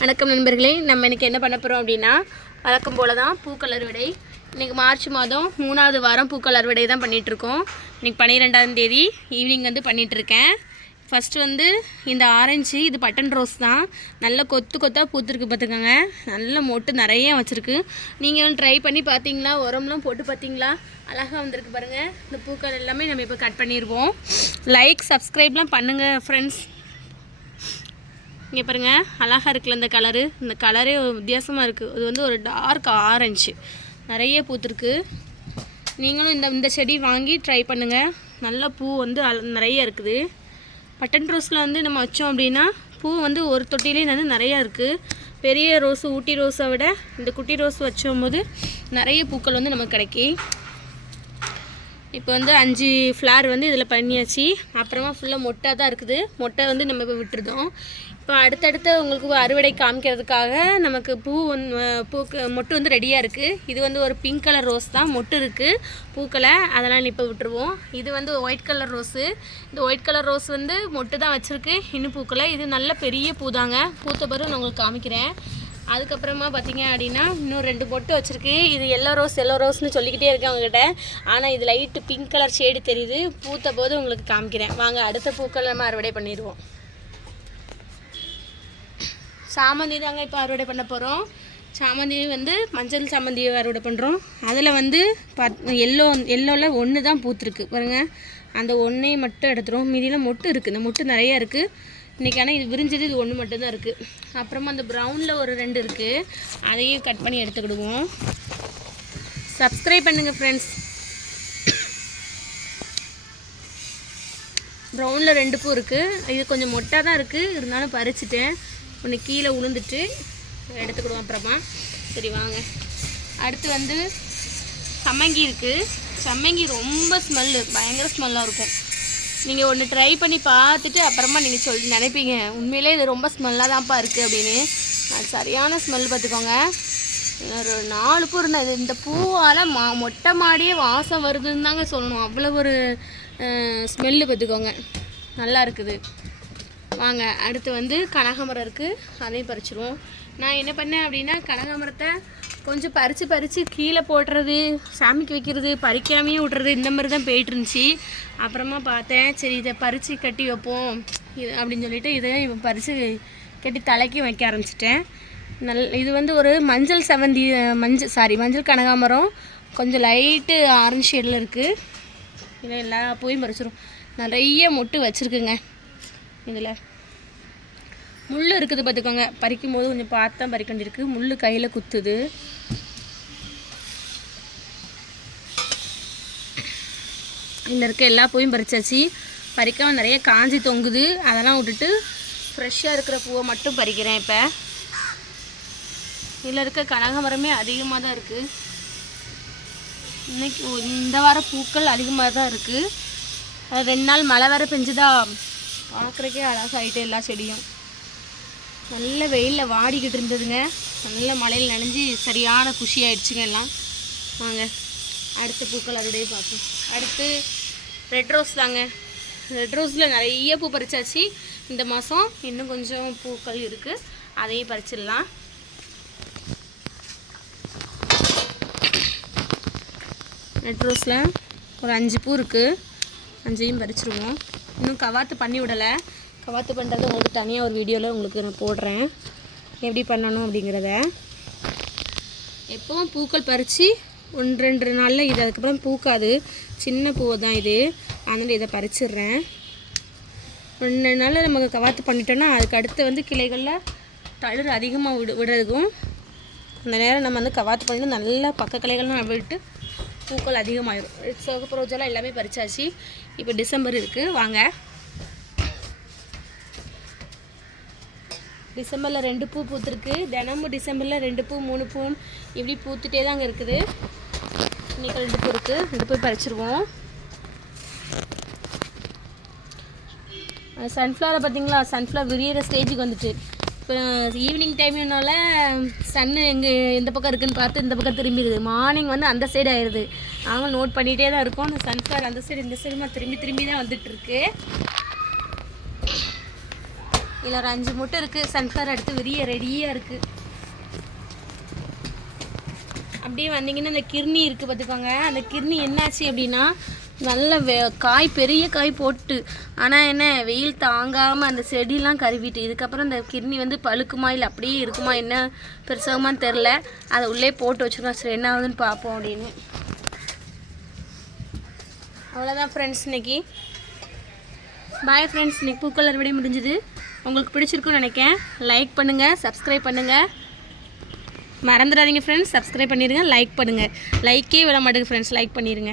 வணக்கம் நண்பர்களே நம்ம இன்றைக்கி என்ன பண்ண போகிறோம் அப்படின்னா வழக்கம் போல தான் பூக்கள் அறுவடை இன்றைக்கி மார்ச் மாதம் மூணாவது வாரம் பூக்கள் அறுவடை தான் பண்ணிகிட்ருக்கோம் இன்றைக்கி பன்னிரெண்டாம் தேதி ஈவினிங் வந்து பண்ணிகிட்ருக்கேன் ஃபஸ்ட்டு வந்து இந்த ஆரஞ்சு இது பட்டன் ரோஸ் தான். நல்ல கொத்து கொத்தாக பூத்துருக்கு பார்த்துக்கோங்க. நல்ல மொட்டு நிறைய வச்சுருக்கு. நீங்கள் ட்ரை பண்ணி பார்த்தீங்களா? உரம்லாம் போட்டு பார்த்தீங்களா? அழகாக வந்திருக்கு பாருங்கள் இந்த பூக்கள் எல்லாமே நம்ம இப்போ கட் பண்ணிடுவோம் லைக் சப்ஸ்கிரைப்லாம் பண்ணுங்கள் ஃப்ரெண்ட்ஸ் இங்கே பாருங்கள் அழகாக இருக்குல்ல இந்த கலரு இந்த கலரே வித்தியாசமாக இருக்குது இது வந்து ஒரு டார்க் ஆரஞ்சு நிறைய பூத்துருக்கு. நீங்களும் இந்த இந்த செடி வாங்கி ட்ரை பண்ணுங்கள் நல்ல பூ வந்து அல- நிறைய இருக்குது. பட்டன் ரோஸில் வந்து நம்ம வச்சோம் அப்படின்னா பூ வந்து ஒரு தொட்டிலே வந்து நிறையா இருக்குது பெரிய ரோஸு ஊட்டி ரோஸை விட இந்த குட்டி ரோஸ் வச்சோம் போது நிறைய பூக்கள் வந்து நமக்கு கிடைக்கும். இப்போ வந்து அஞ்சு ஃப்ளார் வந்து இதில் பண்ணியாச்சு. அப்புறமா ஃபுல்லாக மொட்டாக தான் இருக்குது. மொட்டை வந்து நம்ம இப்போ விட்டுருதோம். இப்போ அடுத்தடுத்து உங்களுக்கு அறுவடை காமிக்கிறதுக்காக நமக்கு பூ வந்து பூக்கு மொட்டு வந்து ரெடியாக இருக்குது இது வந்து ஒரு பிங்க் கலர் ரோஸ் தான். மொட்டு இருக்குது பூக்களை. அதெல்லாம் நிப்ப விட்டுருவோம். இது வந்து ஒயிட் கலர் ரோஸு இந்த ஒயிட் கலர் ரோஸ் வந்து மொட்டு தான் வச்சுருக்கு. இன்னும் பூக்களை இது நல்ல பெரிய பூ தாங்க. பூத்த பிறகு நான் உங்களுக்கு காமிக்கிறேன். அதுக்கப்புறமா பார்த்தீங்க அப்படின்னா இன்னும் ரெண்டு பொட்டு வச்சுருக்கு. இது எல்லோ ரோஸ் எல்லோ ரோஸ்னு சொல்லிக்கிட்டே இருக்கேன் அவங்ககிட்ட ஆனால் இது லைட்டு பிங்க் கலர் ஷேடு தெரியுது. பூத்த போது உங்களுக்கு காமிக்கிறேன். வாங்க அடுத்த பூக்கள் நம்ம அறுவடை பண்ணிடுவோம். சாமந்தி தாங்க இப்போ அறுவடை பண்ண போகிறோம் சாமந்தி வந்து மஞ்சள் சாமந்தி அறுவடை பண்ணுறோம் அதில் வந்து பத் எல்லோ எல்லோவில் ஒன்று தான் பூத்துருக்கு. பாருங்கள் அந்த ஒன்றை மட்டும் எடுத்துரும் மீதியில் மொட்டு இருக்குது இந்த மொட்டு நிறையா இருக்குது இன்றைக்கி ஆனால் இது விரிஞ்சது இது ஒன்று மட்டும்தான் இருக்குது அப்புறமா அந்த ப்ரௌனில் ஒரு ரெண்டு இருக்குது அதையும் கட் பண்ணி எடுத்துக்கிடுவோம். சப்ஸ்கிரைப் பண்ணுங்கள் ஃப்ரெண்ட்ஸ் ப்ரௌனில் ரெண்டு பூ இருக்குது இது கொஞ்சம் மொட்டாக தான் இருக்குது இருந்தாலும் பறிச்சிட்டேன். ஒன்று கீழே உளுந்துட்டு எடுத்துக்கிடுவோம் அப்புறமா. சரி வாங்க. அடுத்து வந்து சம்மங்கி இருக்குது சம்மங்கி ரொம்ப ஸ்மெல்லு பயங்கர ஸ்மெல்லாக இருக்கும். நீங்கள் ஒன்று ட்ரை பண்ணி பார்த்துட்டு அப்புறமா நீங்கள் சொல்லி நினைப்பீங்க. உண்மையிலே இது ரொம்ப ஸ்மெல்லாக தான்ப்பா இருக்குது அப்படின்னு. அது சரியான ஸ்மெல் பார்த்துக்கோங்க. ஒரு நாலு பூ இருந்தால் இது இந்த பூவால் மா மொட்டை மாடியே வாசம் வருதுன்னு தாங்க சொல்லணும். அவ்வளோ ஒரு ஸ்மெல்லு பார்த்துக்கோங்க. நல்லா இருக்குது. வாங்க. அடுத்து வந்து கனகாமரம் இருக்குது அதையும் பறிச்சிருவோம். நான் என்ன பண்ணேன் அப்படின்னா கனகாமரத்தை கொஞ்சம் பறித்து பறித்து கீழே போடுறது சாமிக்கு வைக்கிறது பறிக்காமையே விட்றது இந்த மாதிரி தான் போயிட்டு இருந்துச்சு. அப்புறமா பார்த்தேன் சரி இதை பறித்து கட்டி வைப்போம். இது அப்படின்னு சொல்லிட்டு இதை இப்போ பறித்து கட்டி தலைக்கு வைக்க ஆரம்பிச்சிட்டேன். நல் இது வந்து ஒரு மஞ்சள் செவந்தி மஞ்சள் சாரி மஞ்சள் கனகாமரம் கொஞ்சம் லைட்டு ஆரஞ்சு ஷேடில் இருக்குது இதில் எல்லா பூயும் பறிச்சிடும் நிறைய மொட்டு வச்சுருக்குங்க. இதில். முள் இருக்குது பார்த்துக்கோங்க. பறிக்கும் போது கொஞ்சம் பார்த்து தான் பறிக்க வேண்டியிருக்கு முள் கையில் குத்துது. இதில் இருக்க எல்லா பூவையும் பறிச்சாச்சு. பறிக்காமல் நிறைய காஞ்சி தொங்குது. அதெல்லாம் விட்டுட்டு ஃப்ரெஷ்ஷாக இருக்கிற பூவை மட்டும் பறிக்கிறேன் இப்போ. இதில் இருக்க கனகமரமே அதிகமாக தான் இருக்குது இன்றைக்கி இந்த வாரம் பூக்கள் அதிகமாக தான் இருக்குது அது ரெண்டு நாள் மழை வேற பெஞ்சுதான் பார்க்குறக்கே அழகாயிட்டு எல்லா செடியும். நல்ல வெயிலில் வாடிக்கிட்டு இருந்ததுங்க. நல்ல மழையில் நனைஞ்சு சரியான குஷி ஆயிடுச்சுங்க எல்லாம். வாங்க அடுத்த பூக்கள் அறுவடையை பார்ப்போம். அடுத்து ரெட் ரோஸ் தாங்க. ரெட் ரோஸில் நிறைய பூ பறிச்சாச்சு. இந்த மாதம் இன்னும் கொஞ்சம் பூக்கள் இருக்குது அதையும் பறிச்சிடலாம். ரெட் ரோஸில் ஒரு அஞ்சு பூ இருக்குது அஞ்சையும் பறிச்சிருவோம். இன்னும் கவாத்து பண்ணி விடலை. கவாத்து பண்ணுறது உங்களுக்கு தனியாக ஒரு வீடியோவில் உங்களுக்கு நான் போடுறேன். எப்படி பண்ணணும் அப்படிங்கிறத. எப்பவும் பூக்கள் பறித்து ஒன்று ரெண்டு நாளில் இது அதுக்கப்புறம் பூக்காது. சின்ன பூவை தான் இது. அதனால் இதை பறிச்சிடுறேன். ரெண்டு நாளில் நமக்கு கவாத்து பண்ணிட்டோன்னா அதுக்கு அடுத்து வந்து கிளைகளில் தளிர் அதிகமாக விடு விடுறதுக்கும் அந்த நேரம் நம்ம வந்து கவாத்து பண்ணிட்டு நல்லா பக்க கிளைகள்லாம் விட்டு பூக்கள் அதிகமாகிடும் சிவப்பு ரோஜெல்லாம் எல்லாமே பறிச்சாச்சு. இப்போ டிசம்பர் இருக்குது வாங்க. டிசம்பரில் ரெண்டு பூ பூத்துருக்கு. தினமும் டிசம்பரில் ரெண்டு பூ மூணு பூ இப்படி பூத்துட்டே தாங்க இருக்குது. இன்றைக்கி ரெண்டு பூ இருக்குது ரெண்டு பூ பறிச்சிருவோம். சன்ஃப்ளவரை பார்த்தீங்களா சன்ஃப்ளவர் விரியிற ஸ்டேஜுக்கு வந்துட்டு. இப்போ ஈவினிங் டைம்னால சன்னு எங்கே எந்த பக்கம் இருக்குதுன்னு பார்த்து இந்த பக்கம் திரும்பிடுது. மார்னிங் வந்து அந்த சைடு ஆயிடுது நாங்களும் நோட் பண்ணிகிட்டே தான் இருக்கோம். அந்த சன்ஃப்ளவர் அந்த சைடு இந்த சைடுமா திரும்பி திரும்பி தான் வந்துட்டுருக்கு இதில் ஒரு அஞ்சு முட்டை இருக்குது சன்ஃப்ளவர் எடுத்து விரிய ரெடியாக இருக்குது அப்படியே வந்தீங்கன்னா அந்த கிர்னி இருக்குது பார்த்துக்கோங்க. அந்த கிர்னி என்னாச்சு அப்படின்னா நல்ல வெ காய் பெரிய காய் போட்டு ஆனால் என்ன வெயில் தாங்காமல் அந்த செடிலாம் கருவிட்டு இதுக்கப்புறம் அந்த கிர்னி வந்து பழுக்குமா இல்லை அப்படியே இருக்குமா என்ன பெருசாகுமான்னு தெரில அதை உள்ளே போட்டு வச்சுருக்கோம். சரி என்ன ஆகுதுன்னு பார்ப்போம் அப்படின்னு. அவ்வளோதான் ஃப்ரெண்ட்ஸ் இன்னைக்கு. பாய் ஃப்ரெண்ட்ஸ் இன்னைக்கு பூக்கலர் விட முடிஞ்சுது. உங்களுக்கு பிடிச்சிருக்குன்னு நினைக்கிறேன் லைக் பண்ணுங்கள் சப்ஸ்கிரைப் பண்ணுங்கள் மறந்துடாதீங்க ஃப்ரெண்ட்ஸ் சப்ஸ்கிரைப் பண்ணிடுங்க லைக் பண்ணுங்கள் லைக்கே விட மாட்டேங்குது ஃப்ரெண்ட்ஸ் லைக் பண்ணிடுங்க.